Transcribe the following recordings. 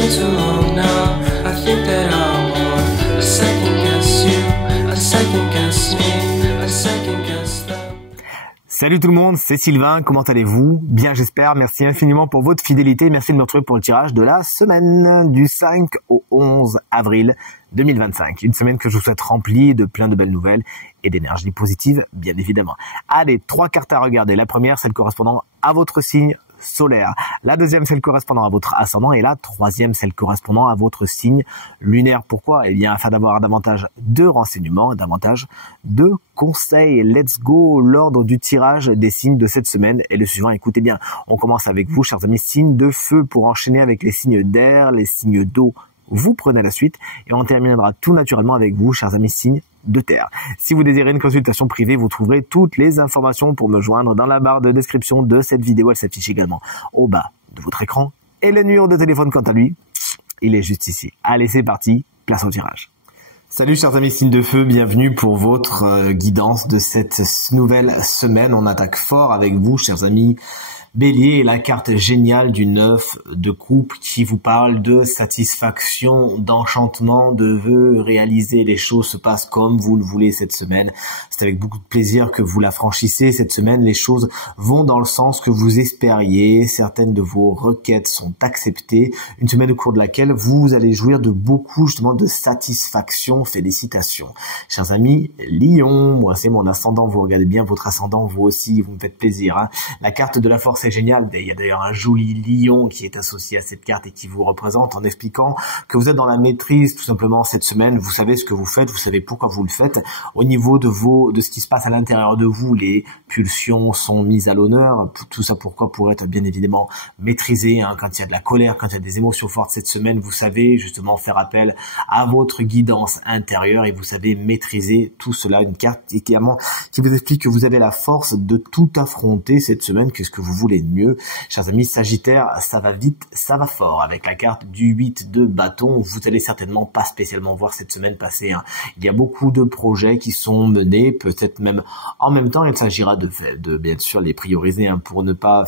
been too long now. I think that I want to second guess you, I second guess me, I second guess them. Salut tout le monde, c'est Sylvain, comment allez-vous? Bien j'espère, merci infiniment pour votre fidélité, merci de me retrouver pour le tirage de la semaine du 5 au 11 avril 2025. Une semaine que je vous souhaite remplie de plein de belles nouvelles et d'énergie positive, bien évidemment. Allez, 3 cartes à regarder. La première, celle correspondant à votre signe solaire. La deuxième, celle correspondant à votre ascendant. Et la troisième, celle correspondant à votre signe lunaire. Pourquoi? Eh bien, afin d'avoir davantage de renseignements, davantage de conseils. Let's go! L'ordre du tirage des signes de cette semaine est le suivant. Écoutez bien, on commence avec vous, chers amis, signes de feu, pour enchaîner avec les signes d'air, les signes d'eau. Vous prenez la suite et on terminera tout naturellement avec vous, chers amis, signes de terre. Si vous désirez une consultation privée, vous trouverez toutes les informations pour me joindre dans la barre de description de cette vidéo. Elle s'affiche également au bas de votre écran. Et le numéro de téléphone, quant à lui, il est juste ici. Allez, c'est parti, place au tirage. Salut chers amis signes de feu, bienvenue pour votre guidance de cette nouvelle semaine. On attaque fort avec vous, chers amis Bélier, la carte géniale du 9 de coupe qui vous parle de satisfaction, d'enchantement, de vœux réalisés. Les choses se passent comme vous le voulez cette semaine. C'est avec beaucoup de plaisir que vous la franchissez cette semaine. Les choses vont dans le sens que vous espériez. Certaines de vos requêtes sont acceptées. Une semaine au cours de laquelle vous allez jouir de beaucoup justement de satisfaction. Félicitations. Chers amis Lion, moi c'est mon ascendant. Vous regardez bien votre ascendant, vous aussi, vous me faites plaisir. Hein. La carte de la force c'est génial. Il y a d'ailleurs un joli lion qui est associé à cette carte et qui vous représente en expliquant que vous êtes dans la maîtrise tout simplement cette semaine. Vous savez ce que vous faites, vous savez pourquoi vous le faites. Au niveau de ce qui se passe à l'intérieur de vous, les pulsions sont mises à l'honneur. Tout ça pourquoi? Pour être bien évidemment maîtrisé. Hein. Quand il y a de la colère, quand il y a des émotions fortes cette semaine, vous savez justement faire appel à votre guidance intérieure et vous savez maîtriser tout cela. Une carte également qui vous explique que vous avez la force de tout affronter cette semaine. Qu'est-ce que vous voulez de mieux? Chers amis Sagittaire, ça va vite, ça va fort. Avec la carte du 8 de bâton, vous allez certainement pas spécialement voir cette semaine passer. Hein. Il y a beaucoup de projets qui sont menés, peut-être même en même temps. Il s'agira de bien sûr les prioriser hein, pour ne pas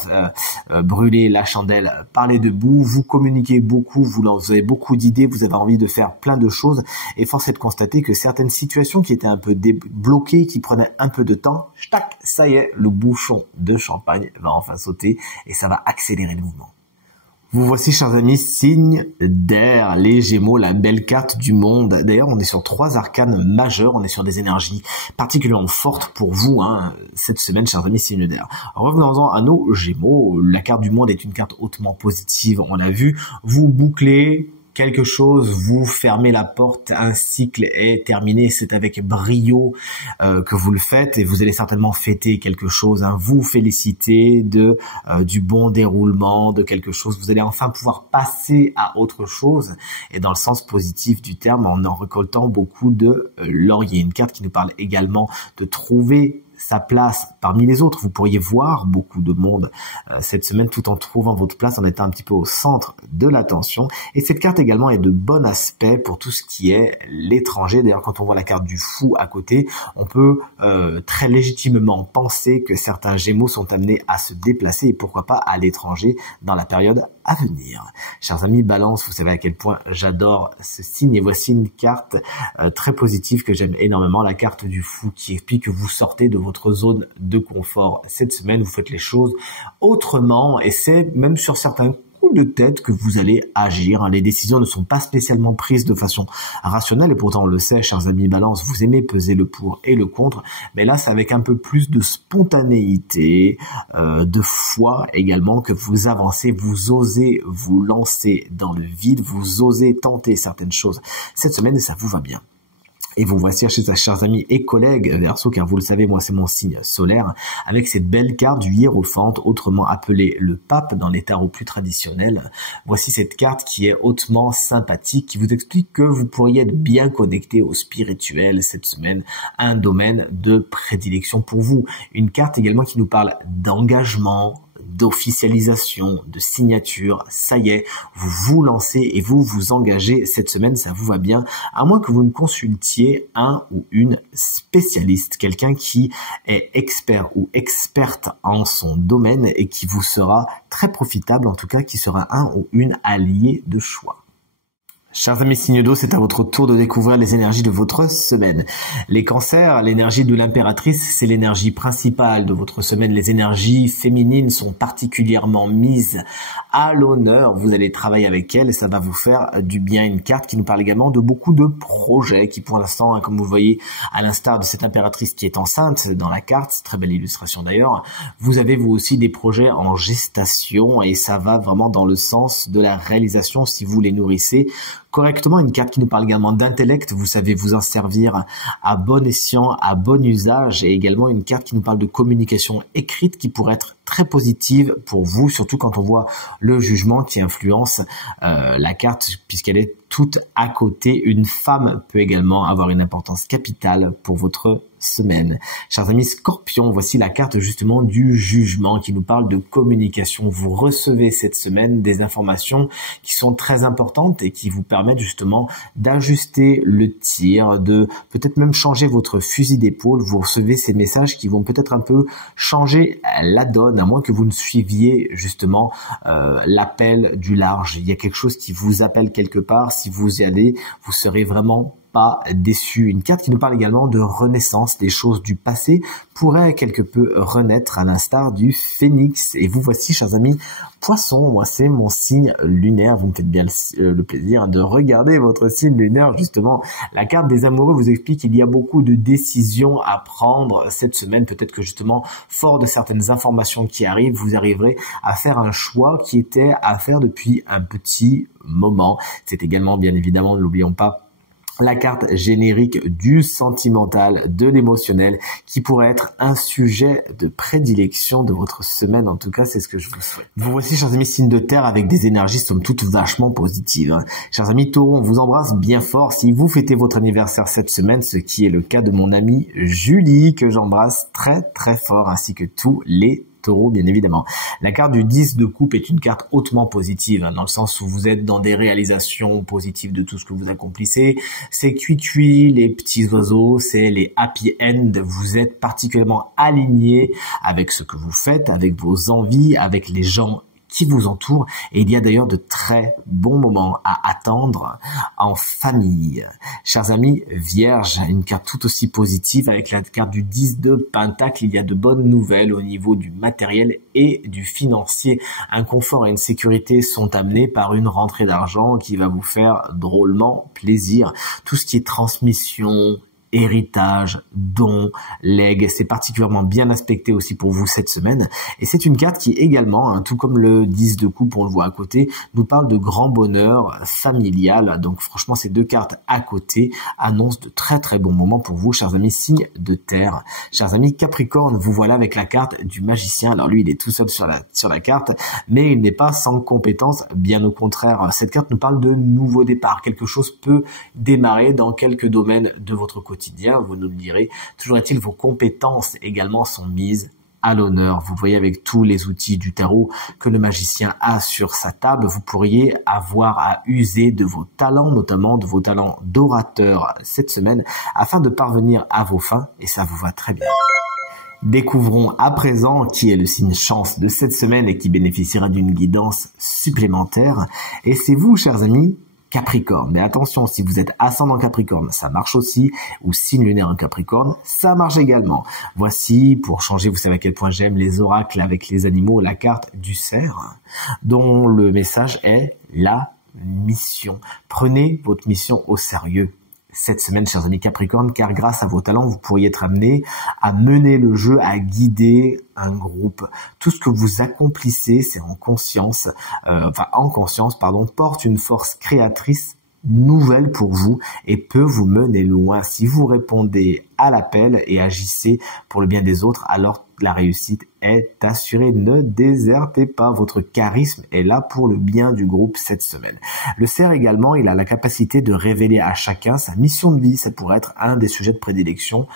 brûler la chandelle par les deux bouts. Vous communiquez beaucoup, vous avez beaucoup d'idées, vous avez envie de faire plein de choses et force est de constater que certaines situations qui étaient un peu bloquées, qui prenaient un peu de temps, tac, ça y est, le bouchon de champagne va enfin sauter et ça va accélérer le mouvement. Vous voici, chers amis, signe d'air, les Gémeaux, la belle carte du monde. D'ailleurs, on est sur 3 arcanes majeurs, on est sur des énergies particulièrement fortes pour vous hein, cette semaine, chers amis, signe d'air. Revenons-en à nos Gémeaux. La carte du monde est une carte hautement positive, on l'a vu. Vous bouclez quelque chose, vous fermez la porte, un cycle est terminé, c'est avec brio que vous le faites et vous allez certainement fêter quelque chose, hein, vous féliciter du bon déroulement de quelque chose, vous allez enfin pouvoir passer à autre chose et dans le sens positif du terme en récoltant beaucoup de laurier. Une carte qui nous parle également de trouver sa place parmi les autres. Vous pourriez voir beaucoup de monde cette semaine tout en trouvant votre place, en étant un petit peu au centre de l'attention. Et cette carte également est de bon aspect pour tout ce qui est l'étranger. D'ailleurs, quand on voit la carte du fou à côté, on peut très légitimement penser que certains Gémeaux sont amenés à se déplacer et pourquoi pas à l'étranger dans la période à venir. Chers amis Balance, vous savez à quel point j'adore ce signe et voici une carte très positive que j'aime énormément, la carte du fou qui explique que vous sortez de votre zone de confort. Cette semaine, vous faites les choses autrement et c'est même sur certains coups de tête que vous allez agir. Les décisions ne sont pas spécialement prises de façon rationnelle et pourtant on le sait, chers amis Balance, vous aimez peser le pour et le contre, mais là c'est avec un peu plus de spontanéité, de foi également que vous avancez, vous osez vous lancer dans le vide, vous osez tenter certaines choses cette semaine et ça vous va bien. Et vous voici, chers amis et collègues Verseau, car vous le savez, moi c'est mon signe solaire, avec cette belle carte du hiérophante, autrement appelé le pape dans les tarots plus traditionnels. Voici cette carte qui est hautement sympathique, qui vous explique que vous pourriez être bien connecté au spirituel cette semaine, un domaine de prédilection pour vous. Une carte également qui nous parle d'engagement, d'officialisation, de signature. Ça y est, vous vous lancez et vous vous engagez cette semaine, ça vous va bien, à moins que vous ne consultiez un ou une spécialiste, quelqu'un qui est expert ou experte en son domaine et qui vous sera très profitable, en tout cas qui sera un ou une allié de choix. Chers amis signes d'eau, c'est à votre tour de découvrir les énergies de votre semaine. Les cancers, l'énergie de l'impératrice, c'est l'énergie principale de votre semaine. Les énergies féminines sont particulièrement mises à l'honneur. Vous allez travailler avec elles et ça va vous faire du bien. Une carte qui nous parle également de beaucoup de projets qui pour l'instant, comme vous le voyez, à l'instar de cette impératrice qui est enceinte dans la carte, très belle illustration d'ailleurs, vous avez vous aussi des projets en gestation et ça va vraiment dans le sens de la réalisation si vous les nourrissez correctement. Une carte qui nous parle également d'intellect, vous savez vous en servir à bon escient, à bon usage, et également une carte qui nous parle de communication écrite qui pourrait être très positive pour vous, surtout quand on voit le jugement qui influence la carte puisqu'elle est toute à côté. Une femme peut également avoir une importance capitale pour votre semaine. Chers amis Scorpions, voici la carte justement du jugement qui nous parle de communication. Vous recevez cette semaine des informations qui sont très importantes et qui vous permettent justement d'ajuster le tir, de peut-être même changer votre fusil d'épaule. Vous recevez ces messages qui vont peut-être un peu changer la donne, à moins que vous ne suiviez justement l'appel du large. Il y a quelque chose qui vous appelle quelque part. Si vous y allez, vous serez vraiment pas déçu. Une carte qui nous parle également de renaissance, des choses du passé pourraient quelque peu renaître à l'instar du phénix. Et vous voici, chers amis Poissons, moi c'est mon signe lunaire. Vous me faites bien le plaisir de regarder votre signe lunaire. Justement, la carte des amoureux vous explique qu'il y a beaucoup de décisions à prendre cette semaine. Peut-être que justement, fort de certaines informations qui arrivent, vous arriverez à faire un choix qui était à faire depuis un petit moment. C'est également, bien évidemment, ne l'oublions pas, la carte générique du sentimental, de l'émotionnel, qui pourrait être un sujet de prédilection de votre semaine. En tout cas, c'est ce que je vous souhaite. Vous voici, chers amis signes de terre, avec des énergies somme toute vachement positives. Chers amis taureaux, on vous embrasse bien fort. Si vous fêtez votre anniversaire cette semaine, ce qui est le cas de mon amie Julie, que j'embrasse très très fort, ainsi que tous les taureau, bien évidemment. La carte du 10 de coupe est une carte hautement positive, dans le sens où vous êtes dans des réalisations positives de tout ce que vous accomplissez. C'est cuit-cuit, les petits oiseaux, c'est les happy end. Vous êtes particulièrement aligné avec ce que vous faites, avec vos envies, avec les gens qui vous entourent, et il y a d'ailleurs de très bons moments à attendre en famille. Chers amis vierges, une carte tout aussi positive avec la carte du 10 de pentacle. Il y a de bonnes nouvelles au niveau du matériel et du financier. Un confort et une sécurité sont amenés par une rentrée d'argent qui va vous faire drôlement plaisir. Tout ce qui est transmission, héritage, don, legs, c'est particulièrement bien aspecté aussi pour vous cette semaine. Et c'est une carte qui également, tout comme le 10 de coupe, on le voit à côté, nous parle de grand bonheur familial. Donc franchement, ces deux cartes à côté annoncent de très très bons moments pour vous, chers amis signes de terre. Chers amis Capricorne, vous voilà avec la carte du magicien. Alors lui, il est tout seul sur la carte, mais il n'est pas sans compétences, bien au contraire. Cette carte nous parle de nouveau départ. Quelque chose peut démarrer dans quelques domaines de votre quotidien. Vous nous le direz. Toujours est-il, vos compétences également sont mises à l'honneur. Vous voyez, avec tous les outils du tarot que le magicien a sur sa table, vous pourriez avoir à user de vos talents, notamment de vos talents d'orateur cette semaine, afin de parvenir à vos fins, et ça vous va très bien. Découvrons à présent qui est le signe chance de cette semaine et qui bénéficiera d'une guidance supplémentaire. Et c'est vous, chers amis Capricorne. Mais attention, si vous êtes ascendant Capricorne, ça marche aussi, ou signe lunaire en Capricorne, ça marche également. Voici, pour changer, vous savez à quel point j'aime les oracles avec les animaux, la carte du cerf, dont le message est la mission. Prenez votre mission au sérieux cette semaine, chers amis Capricorne, car grâce à vos talents, vous pourriez être amené à mener le jeu, à guider un groupe. Tout ce que vous accomplissez, c'est en conscience, porte une force créatrice nouvelle pour vous et peut vous mener loin. Si vous répondez à l'appel et agissez pour le bien des autres, alors la réussite est assurée. Ne désertez pas, votre charisme est là pour le bien du groupe cette semaine. Le cerf également, il a la capacité de révéler à chacun sa mission de vie. Ça pourrait être un des sujets de prédilection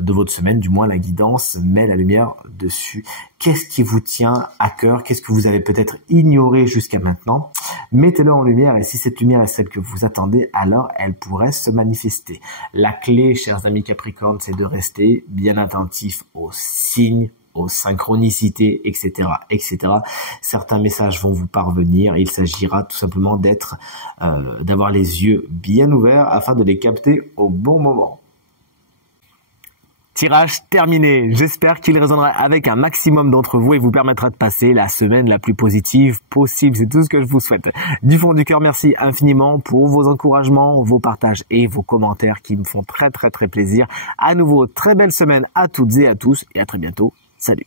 de votre semaine, du moins la guidance met la lumière dessus. Qu'est-ce qui vous tient à cœur? Qu'est-ce que vous avez peut-être ignoré jusqu'à maintenant? Mettez-le en lumière, et si cette lumière est celle que vous attendez, alors elle pourrait se manifester. La clé, chers amis Capricorne, c'est de rester bien attentif aux signes aux synchronicités, etc., etc. Certains messages vont vous parvenir. Il s'agira tout simplement d'avoir les yeux bien ouverts afin de les capter au bon moment. Tirage terminé. J'espère qu'il résonnera avec un maximum d'entre vous et vous permettra de passer la semaine la plus positive possible. C'est tout ce que je vous souhaite. Du fond du cœur, merci infiniment pour vos encouragements, vos partages et vos commentaires qui me font très plaisir. À nouveau, très belle semaine à toutes et à tous et à très bientôt. Salut.